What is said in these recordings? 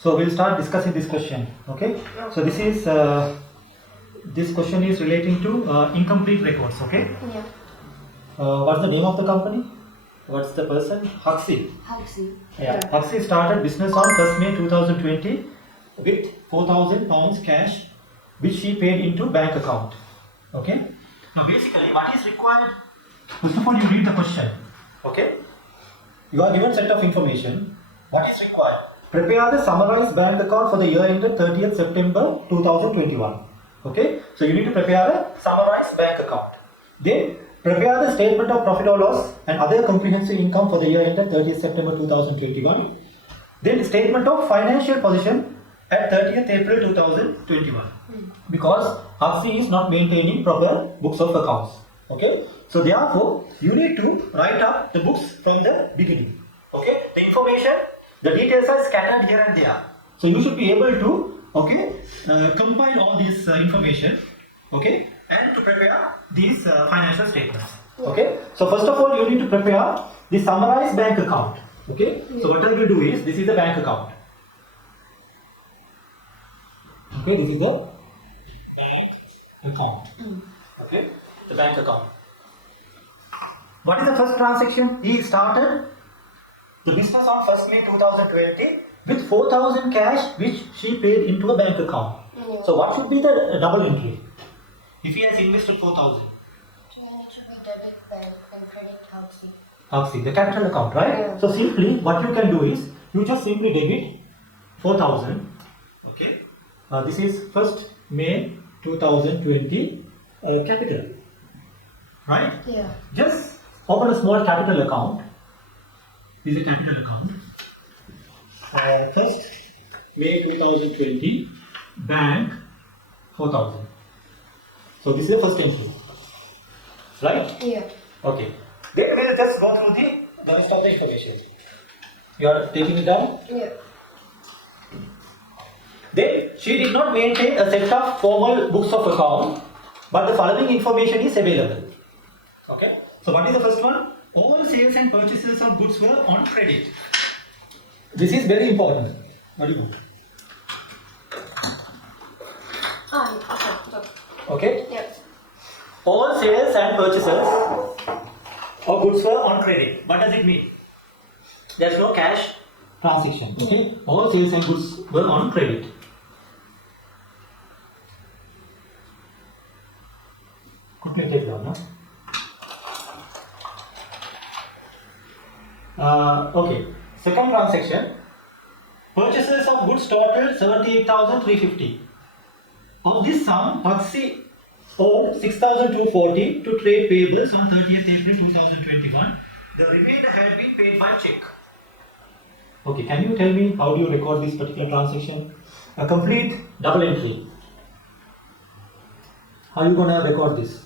So we'll start discussing this question. Okay. So this is this question is relating to incomplete records. Okay. Yeah. What's the name of the company? What's the person? Huxley. Yeah. Huxley started business on 1st May 2020 with £4,000 cash, which she paid into bank account. Okay. Now basically, what is required? First of all, you read the question. Okay. You are given set of information. What is required? Prepare the summarized bank account for the year ended 30th September 2021. Okay. So you need to prepare a summarized bank account. Then prepare the statement of profit or loss and other comprehensive income for the year ended 30th September 2021. Then statement of financial position at 30th April 2021. Because Huxley is not maintaining proper books of accounts. Okay. So therefore, you need to write up the books from the beginning. Okay. The information, the details are scattered here and there. So you should be able to, compile all this information, okay, and to prepare these financial statements. Okay. So first of all, you need to prepare the summarized bank account. Okay. So what I will do is, this is the bank account. Okay, this is the bank account. Okay, the bank account. What is the first transaction? He started the business on 1st May 2020 with 4,000 cash, which she paid into a bank account. So what should be the double entry? If he has invested 4,000. So it should be debit bank and credit Huxley. Huxley, the capital account, right? Yeah. So simply, what you can do is, you just simply debit 4,000. Okay. This is 1st May 2020 capital, right? Yeah. Just open a small capital account. This is a capital account. 1st May 2020, bank 4,000. So this is the first entry, right? Yeah. Okay. Then we will just go through the rest of the information. You are taking it down? Yeah. Then she did not maintain a set of formal books of account, but the following information is available. Okay. So what is the first one? All sales and purchases of goods were on credit. This is very important. What do you want? Okay. Yeah. All sales and purchases of goods were on credit. What does it mean? There is no cash transaction. Okay. All sales and goods were on credit. Quickly take down, no? Okay. Second transaction. Purchases of goods total 78,350. Of this sum, Huxley owed 6,240 to trade payables on 30th April 2021. The remainder had been paid by check. Okay, can you tell me how do you record this particular transaction? A complete double entry. How are you going to record this?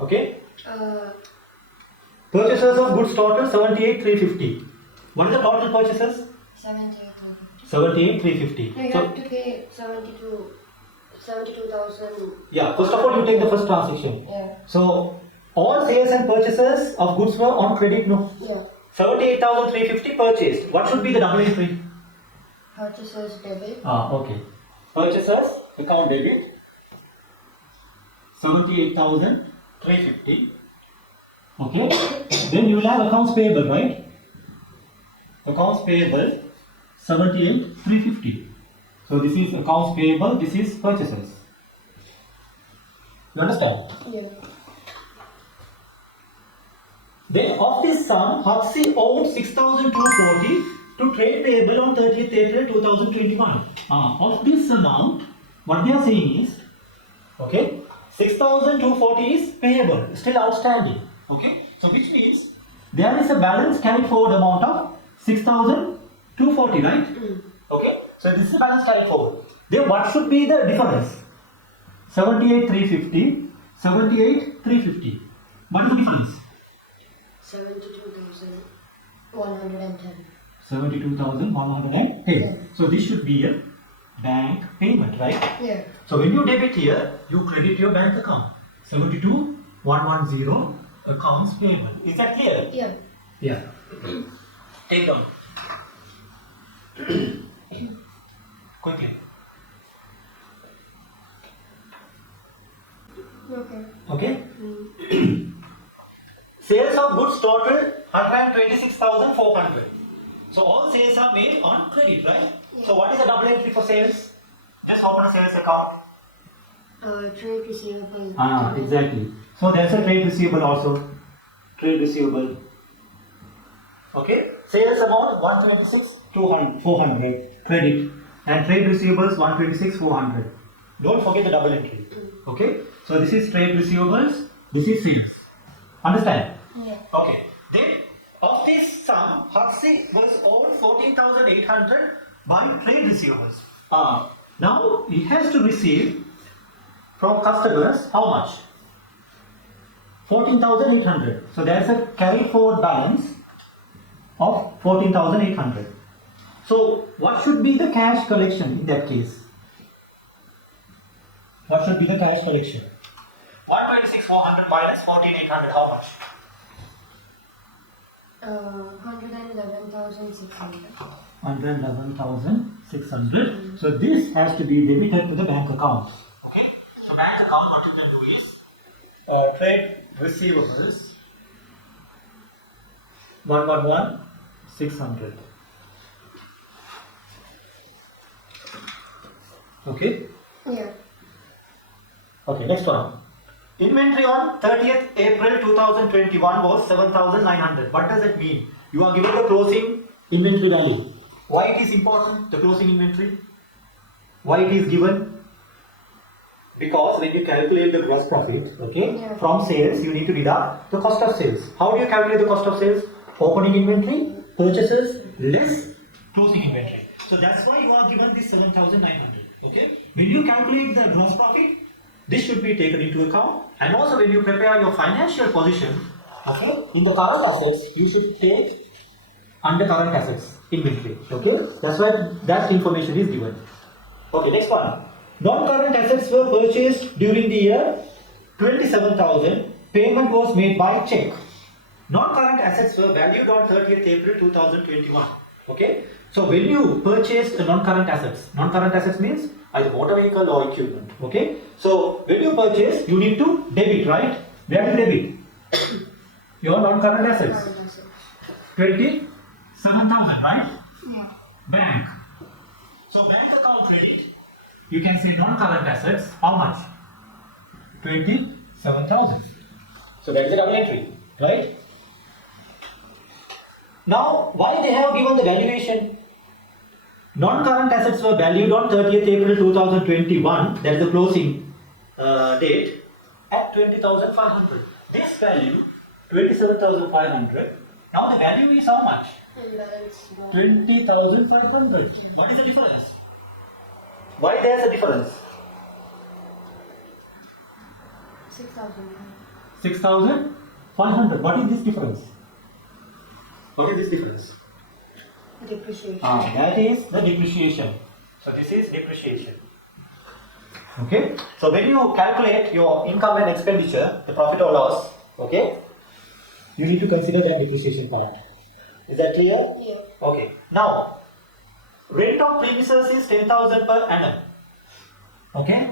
Okay? Purchases of goods total 78,350. What is the total purchases? 78,350. No, you have to pay 72,000. Yeah, first of all you take the first transaction. Yeah. So all sales and purchases of goods were on credit, no? Yeah. 78,350 purchased. What should be the double entry? Purchases debit. Okay. Purchases, account debit. 78,350. Okay. Then you will have accounts payable, right? Accounts payable 78,350. So this is accounts payable, this is purchases. You understand? Yeah. Then of this sum, Huxley owed 6,240 to trade payable on 30th April 2021. Of this amount, what they are saying is, okay, 6,240 is payable, still outstanding. Okay, so which means there is a balance carried forward amount of 6,240, right? Okay, so this is the balance carried forward. Then what should be the difference? 78,350, 78,350. What is the difference? 72,110. 72,110. Yeah. So this should be a bank payment, right? Yeah. So when you debit here, you credit your bank account. 72,110 accounts payable. Is that clear? Yeah. Yeah. Take down. Quickly. Okay. Okay. Sales of goods total 126,400. So all sales are made on credit, right? Yeah. So what is the double entry for sales? Just open a sales account. Trade receivable. Exactly. So there's a trade receivable also. Trade receivable. Okay. Sales amount 126,400 credit, and trade receivables 126,400. Don't forget the double entry. Okay. So this is trade receivables. This is sales. Understand? Yeah. Okay. Then of this sum, Huxley was owed 14,800 by trade receivables. Now it has to receive from customers how much? 14,800. So there's a carry forward balance of 14,800. So what should be the cash collection in that case? What should be the cash collection? 126,400 minus 14,800, how much? 111,600. 111,600. So this has to be debited to the bank account. Okay. So bank account, what you can do is trade receivables 111,600. Okay. Yeah. Okay. Next one. Inventory on 30th April 2021 was 7,900. What does it mean? You are given the closing inventory value. Why it is important, the closing inventory? Why it is given? Because when you calculate the gross profit, okay, Yeah. from sales, you need to deduct the cost of sales. How do you calculate the cost of sales? Opening inventory, purchases, less closing inventory. So that's why you are given this 7,900. Okay. When you calculate the gross profit, this should be taken into account. And also when you prepare your financial position, okay, in the current assets, you should take under current assets inventory. Okay. That's why that information is given. Okay. Next one. Non-current assets were purchased during the year 27,000. Payment was made by check. Non-current assets were valued on 30th April 2021. Okay. So when you purchased the non-current assets means either motor vehicle or equipment. Okay. So when you purchase, you need to debit, right? Where to debit? Your non-current assets. 27,000, right? Yeah. Bank. So bank account credit. You can say non-current assets, how much? 27,000. So that is a double entry, right? Now, why they have given the valuation? Non-current assets were valued on 30th April 2021, that is the closing date, at 20,500. This value, 27,500. Now the value is how much? 20,500. What is the difference? Why there is a difference? 6,500. What is this difference? What is this difference? Depreciation. That is the depreciation. So this is depreciation. Okay. So when you calculate your income and expenditure, the profit or loss, okay, you need to consider that depreciation part. Is that clear? Yeah. Okay. Now, rent of premises is 10,000 per annum. Okay.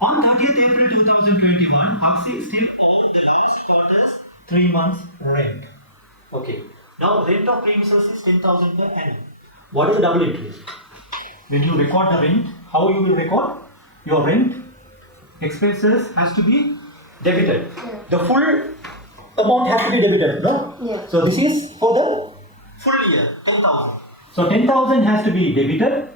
On 30th April 2021, Huxley still owed the last quarter's 3 months rent. Okay. Now, rent of premises is 10,000 per annum. What is the double entry? When you record the rent, how you will record? Your rent expenses has to be debited. Yeah. The full amount has to be debited, no? Yeah. So this is for the full year, 10,000. So 10,000 has to be debited,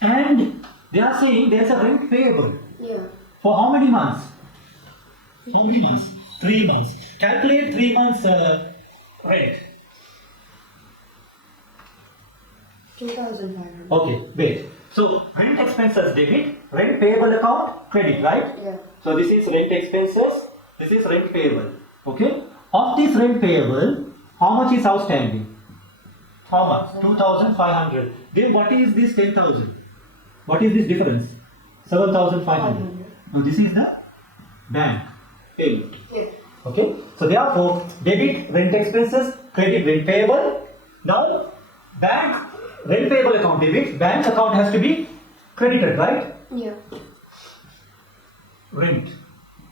and they are saying there is a rent payable. Yeah. For how many months? How many months? 3 months. Calculate 3 months rent. 2,500. Okay, wait. So rent expenses debit, rent payable account credit, right? Yeah. So this is rent expenses, this is rent payable. Okay. Of this rent payable, how much is outstanding? How much? 2,500. Then what is this 10,000? What is this difference? 7,500. Now this is the bank payment. Yeah. Okay. So therefore, debit rent expenses, credit rent payable. Now bank rent payable account debit, bank account has to be credited, right? Yeah. Rent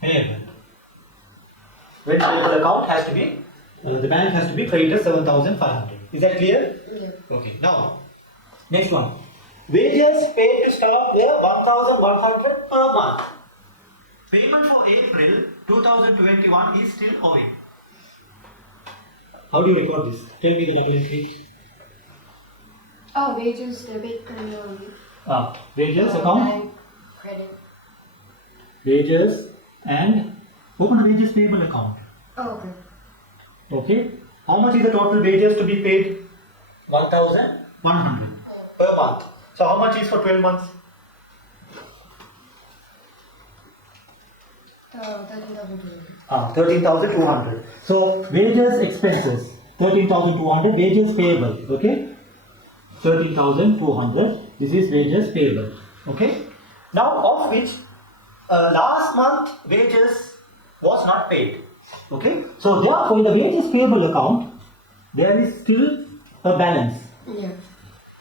payable. Rent payable account has to be, the bank has to be credited 7,500. Is that clear? Yeah. Okay. Now, next one. Wages paid to staff were 1,100 per month. Payment for April 2021 is still owing. How do you record this? Tell me the double entry. Oh, wages debit and Wages account. bank credit. Wages and open a wages payable account. Oh, okay. Okay. How much is the total wages to be paid? 1,100 per month. So how much is for 12 months? 13,200. 13,200. So wages expenses 13,200, wages payable. Okay. 13,200. This is wages payable. Okay. Now of which last month wages was not paid. Okay. So therefore in the wages payable account there is still a balance. Yeah.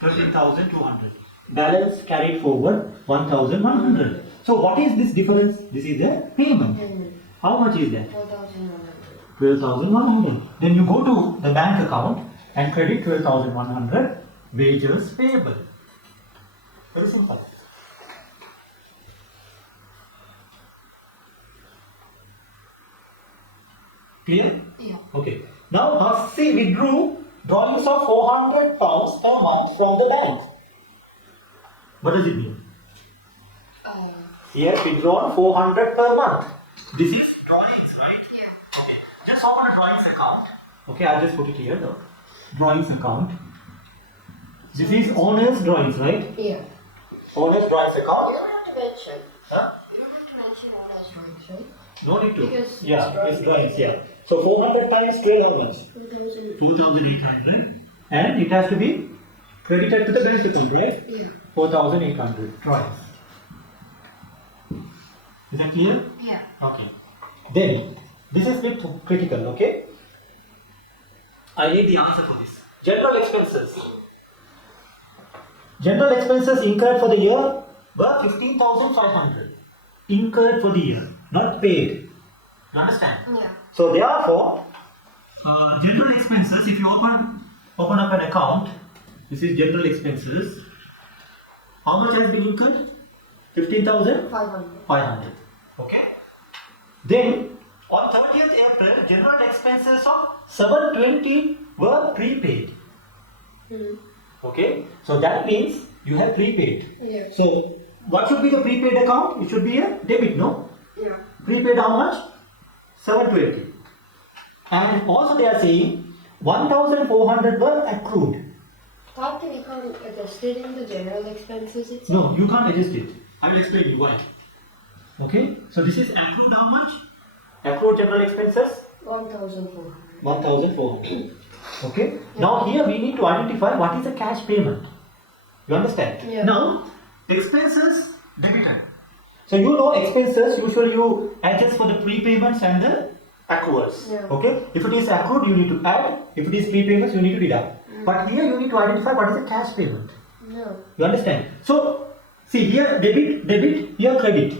13,200. Balance carried forward 1,100. So what is this difference? This is the payment. How much is that? 12,100. 12,100. Then you go to the bank account and credit 12,100 wages payable. Very simple. Clear? Yeah. Okay. Now Hussey withdrew drawings of £400 per month from the bank. What does it mean? He has withdrawn 400 per month. This is drawings, right? Yeah. Okay. Just open a drawings account. Okay, I'll just put it here though. Drawings account. This is owner's drawings, right? Yeah. Owner's drawings You account. don't have to mention. Huh? You don't have to mention all those drawings, right? No need to. Because Yeah, it's drawings, yeah. So 400 times 12 how much? 2,000. 4,800. And it has to be credited to the bank account, right? Yeah. 4,800 drawings. Is that clear? Yeah. Okay. Then, this is bit critical, okay? I need the answer for this. General expenses. General expenses incurred for the year were 15,500. Incurred for the year, not paid. You understand? Yeah. So therefore, general expenses, if you open up an account, this is general expenses. How much has been incurred? 15,500. 500. Okay. Then on 30th April, general expenses of 720 were prepaid. Okay. So that means you have prepaid. Yeah. So what should be the prepaid account? It should be a debit, no? Yeah. Prepaid how much? 720. And also they are saying 1,400 were accrued. Thought we can't adjust it in the general expenses itself. No, you can't adjust it. I will explain you why. Okay, so this is accrued how much? Accrued general expenses? 1,400. 1,400. Okay, now here we need to identify what is the cash payment. You understand? Yeah. Now, expenses debited. So you know expenses, usually you adjust for the prepayments and the accruals. Yeah. Okay, if it is accrued, you need to add. If it is prepayments, you need to deduct. But here you need to identify what is the cash payment. No. You understand? So, see here debit, here credit.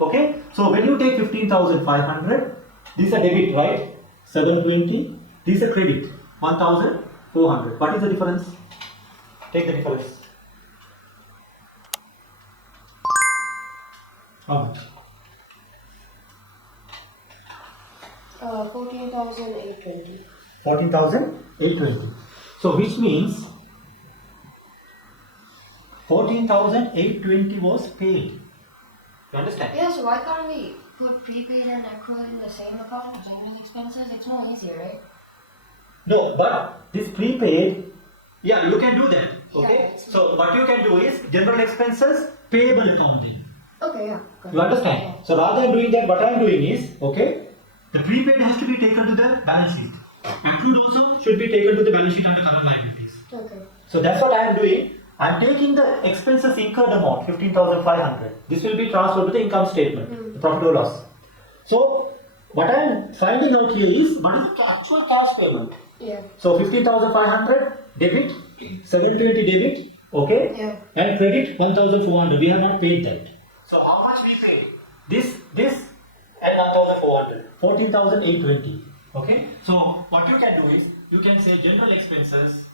Okay? So when you take 15,500, this is a debit, right? 720, this is a credit, 1,400. What is the difference? Take the difference. How much? 14,820. 14,820. So which means 14,820 was paid. You understand? Yeah, so why can't we put prepaid and accrual in the same account? General expenses, it's more easier, right? No, but this prepaid, yeah, you can do that. Okay? Yeah, So what you can do is general expenses, payable accounting. Okay, yeah. Good. You understand? So rather than doing that, what I am doing is, okay, the prepaid has to be taken to the balance sheet. Accrued also should be taken to the balance sheet under current liabilities. Okay. So that's what I am doing. I am taking the expenses incurred amount, 15,500. This will be transferred to the income statement, the profit or loss. So what I am finding out here is what is the actual cash payment. Yeah. So 15,500 debit 720 debit, okay? Yeah. And credit 1,400. We have not paid that. So how much we paid? This, and 1,400. 14,820. Okay? So what you can do is, you can say general expenses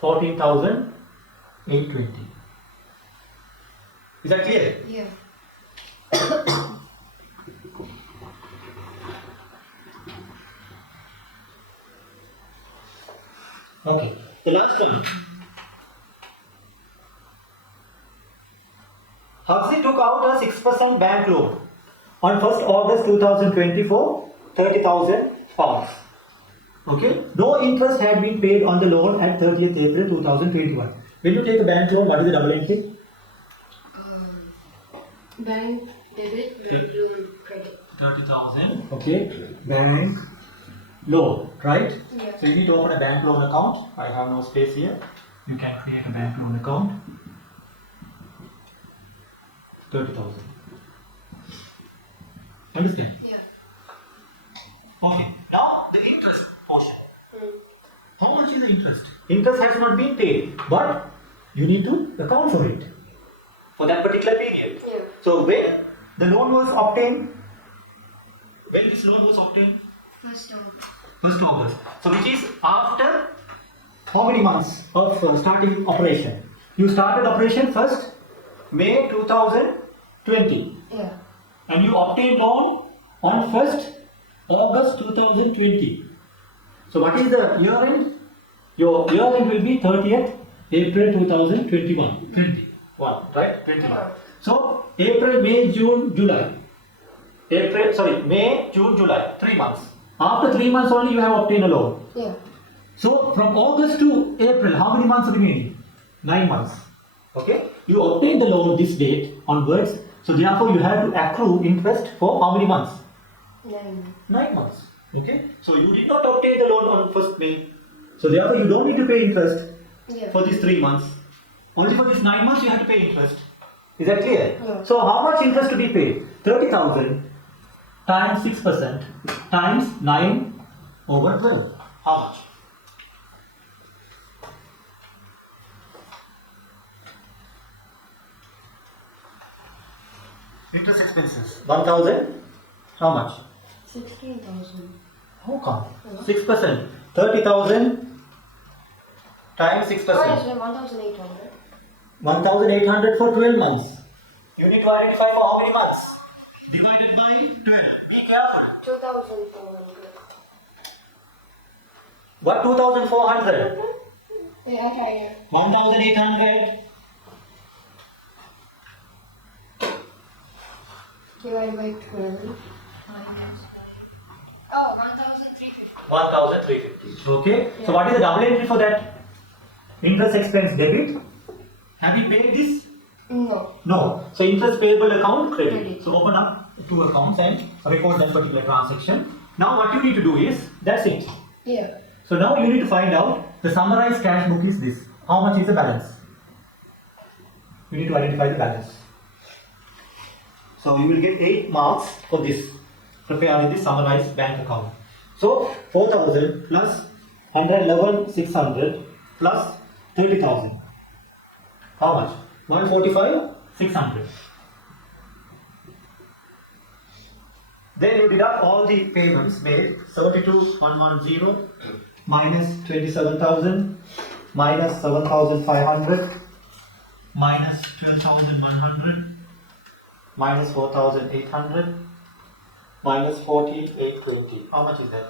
14,820. Is that clear? Yeah. Okay. The last one. Huxley took out a 6% bank loan on 1st August 2024, 30,000 pounds. Okay? No interest had been paid on the loan at 30th April 2021. When you take a bank loan, what is the double entry? Bank debit, bank loan credit. 30,000. Okay. Bank loan, right? Yeah. So you need to open a bank loan account. I have no space here. You can create a bank loan account. 30,000. Understand? Yeah. Okay. Now the interest portion. How much is the interest? Interest has not been paid, but you need to account for it for that particular period. Yeah. So when the loan was obtained, when this loan was obtained? 1st August. 1st August. So which is after how many months of starting operation? You started operation 1st May 2020. Yeah. And you obtained loan on 1st August 2020. So what is the year end? Your year end will be 30th April 2021. 21, right? 21. Yeah. So April, May, June, July. May, June, July. 3 months. After 3 months only you have obtained a loan. Yeah. So from August to April, how many months remaining? 9 months. Okay? You obtained the loan this date onwards. So therefore you have to accrue interest for how many months? 9. 9 months. Okay? So you did not obtain the loan on 1st May. So therefore you don't need to pay interest for these 3 months. Only for these 9 months you have to pay interest. Is that clear? Yeah. So how much interest to be paid? 30,000 times 6% times 9 over 12. How much? Interest expenses. 1,000. How much? 16,000. How come? Yeah. 6%. 30,000 times 6%. Oh, yes, 1,800. 1,800 for 12 months. You need to identify for how many months? Divided by 12. Be careful. 2,400. What 2,400? Yeah, okay, 1,800 divided by 12. Oh, 1,350. 1,350. Okay. Yeah. So what is the double entry for that? Interest expense debit. Have you paid this? No. No. So interest payable account credit. Credit. So open up 2 accounts and record that particular transaction. Now what you need to do is, that's it. Yeah. So now you need to find out the summarized cash book is this. How much is the balance? You need to identify the balance. So you will get 8 marks for this. Preparing the summarized bank account. So 4,000 plus 111,600 plus 30,000. How much? 145,600. Then you deduct all the payments made. 72,110 minus 27,000 minus 7,500 minus 12,100 minus 4,800 minus 14,820. How much is that?